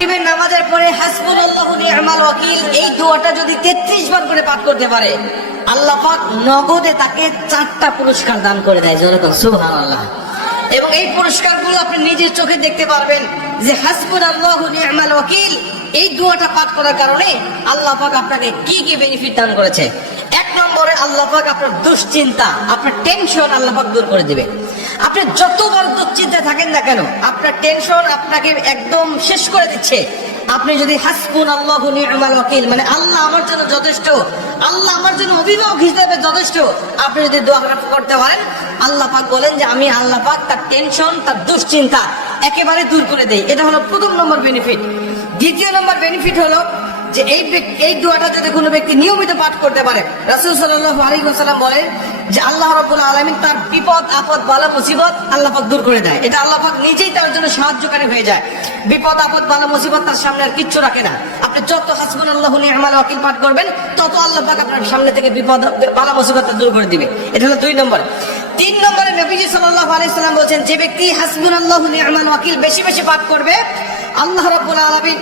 নামাজের পরে হাসবুনাল্লাহু নি'মাল ওয়াকিল এই দোয়াটা যদি 33 বার করে পাঠ করতে পারে আল্লাহ পাক নগদে তাকে 4টা পুরস্কার দান করে দেয়। যেরকম সুবহানাল্লাহ। এবং এই পুরস্কারগুলো আপনি নিজের চোখে দেখতে পারবেন যে হাসবুনাল্লাহু নি'মাল ওয়াকিল এই দোয়াটা পাঠ করার কারণে আল্লাহ পাক আপনাকে কি কি বেনিফিট দান করেছে। এক নম্বরে আল্লাহ পাক আপনার দুশ্চিন্তা, আপনার টেনশন আল্লাহ পাক দূর করে দিবে। আপনি যতবার দুশ্চিন্তায় থাকেন না কেন, আপনার টেনশন আপনাকে একদম শেষ করে দিচ্ছে। আপনি যদি হাসবুনাল্লাহু নি'মাল ওয়াকিল মানে আল্লাহ আমার জন্য যথেষ্ট, আল্লাহ আমার জন্য অভিভাবক হিসেবে যথেষ্ট, আপনি যদি দোয়া করতে পারেন আল্লাহ পাক বলেন যে আমি আল্লাহ পাক তার টেনশন তার দুশ্চিন্তা একেবারে দূর করে দেই। এটা হলো প্রথম নম্বর বেনিফিট। দ্বিতীয় নম্বর বেনিফিট হলো যে এই দোয়াটা যদি কোনো ব্যক্তি নিয়মিত পাঠ করতে পারে, রাসূল সাল্লাল্লাহু আলাইহি ওয়াসাল্লাম বলেন যে আল্লাহ রাব্বুল আলামিন তার বিপদ আপদ বালা মুসিবত আল্লাহ পাক দূর করে দেয়। এটা আল্লাহ পাক নিজেই তার জন্য সাহায্যকারী হয়ে যায়। বিপদ আপদ বালা মুসিবত তার সামনে আর কিচ্ছু রাখে না। আপনি যত হাসবুনাল্লাহু নি'মাল ওয়াকিল পাঠ করবেন তত আল্লাহ পাক আপনার সামনে থেকে বিপদ বালা মুসিবত দূর করে দিবে। এটা হলো 2 নম্বর। 3 নম্বরে নবীজি সাল্লাল্লাহু আলাইহি ওয়াসাল্লাম বলেন যে ব্যক্তি হাসবুনাল্লাহু নি'মাল ওয়াকিল বেশি বেশি পাঠ করবে আল্লাহ রাব্বুল আলামিন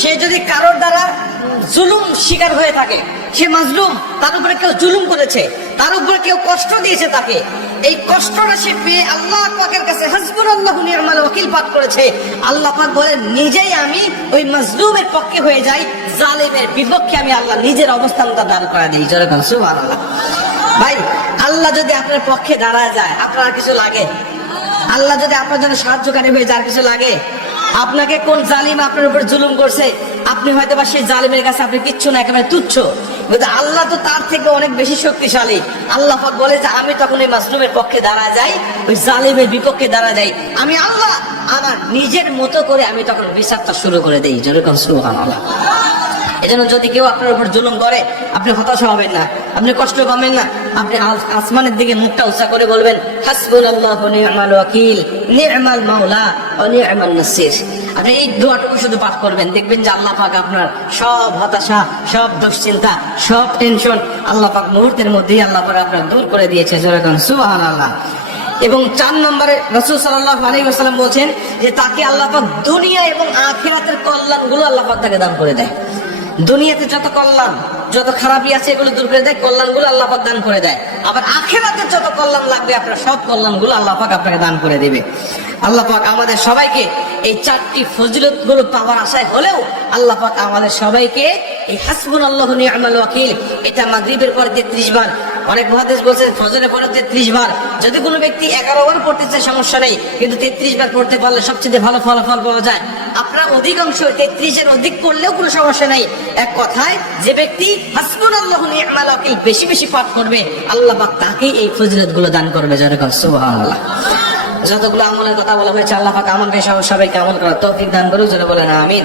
সে যদি কারোর দ্বারা জুলুম শিকার হয়ে থাকে, সে মাজলুম, তার উপরে কেউ জুলুম করেছে, তার উপরে কেউ কষ্ট দিয়েছে, তাকে এই কষ্টটা সে পেয়ে আল্লাহ পাকের কাছে হাসবুনাল্লাহু নি'মাল ওয়াকিল পাঠ করেছে, আল্লাহ পাক বলেন নিজেই আমি ওই মাজলুমের পক্ষে হয়ে যাই, জালেমের বিপক্ষে আমি আল্লাহ নিজের অবস্থানটা দান করে দিই। যেরকম সুবহানাল্লাহ। ভাই আল্লাহ যদি আপনার পক্ষে দাঁড়ায় যায় আপনার কিছু লাগে? আল্লাহ যদি আপনার জন্য সাহায্যকারী হয়ে যায় কিছু লাগে? আপনাকে কোন জালিম আপনার উপর জুলুম করছে, আপনি হয়তো বা সেই জালিমের কাছে আপনি কিচ্ছু না, একেবারে তুচ্ছ, কিন্তু আল্লাহ তো তার থেকে অনেক বেশি শক্তিশালী। আল্লাহ পাক বলে যে আমি তখন ওই মাজলুমের পক্ষে দাঁড়া যাই, ওই জালিমের বিপক্ষে দাঁড়া যাই, আমি আল্লাহ আমার নিজের মতো করে আমি তখন বিচারটা শুরু করে দেই। যেরকম সুবহানাল্লাহ। এজন্য যদি কেউ আপনার উপর জুলুম করে আপনি হতাশ হবেন না, আপনি কষ্ট পাবেন না, আপনি আসমানের দিকে মুখটা উঁচা করে বলবেন হাসবুনাল্লাহু নি'মাল ওয়াকিল নি'মাল মাওলা ওয়া নি'মান নাসির। আপনি এই দোয়াটুকু শুধু পাঠ করবেন, দেখবেন যে আল্লাহ পাক আপনার সব হতাশা, সব দুশ্চিন্তা, সব টেনশন আল্লাহ পাক মুহূর্তের মধ্যেই আল্লাহ পাক আপনার দূর করে দিয়েছে। যেরকম সুবহানাল্লাহ। এবং 4 নম্বরে রাসূল সাল্লাল্লাহু আলাইহি ওয়াসাল্লাম বলেন যে তাকে আল্লাহ পাক দুনিয়া এবং আখিরাতের কল্যাণগুলো আল্লাহ পাক তাকে দান করে দেয়। দুনিয়াতে যত কল্যাণ যত খারাপই আছে এগুলো দূর করে দেয়, কল্যাণগুলো আল্লাহ পাক দান করে দেয়। আবার আখিরাতে যত কল্যাণ লাগবে আপনার সব কল্যাণগুলো আল্লাহ পাক আপনাকে দান করে দিবে। আল্লাহ পাক আমাদের সবাইকে এই 4টি ফজিলত গুলো পাওয়ার আশায় হলেও আল্লাহ পাক আমাদের সবাইকে এই হাসবুনাল্লাহু নি'মাল ওয়াকিল এটা মাগরিবের পরে 33 বার, অনেক মুহাদ্দিস বলেছেন ফজরের পরে 33 বার, যদি কোনো ব্যক্তি 11 বার পড়তে চায় সমস্যা নেই, কিন্তু 33 বার পড়তে পারলে সবচেয়ে ভালো ফলাফল পাওয়া যায়। আপনারা অধিকাংশ 33 এর অধিক করলেও কোনো সমস্যা নেই। এক কথায় যে ব্যক্তি হাসবুনাল্লাহু নি'মাল ওয়াকিল বেশি বেশি পাঠ করবে আল্লাহ পাক তাকেই এই ফজিলত গুলো দান করবে। যেরকম সুবহানাল্লাহ। যতগুলো আমলের কথা বলা হয়েছে আল্লাহ পাক আমল পেশা সবাইকে আমল করার তৌফিক দান করুক। যেন বলেন আমিন।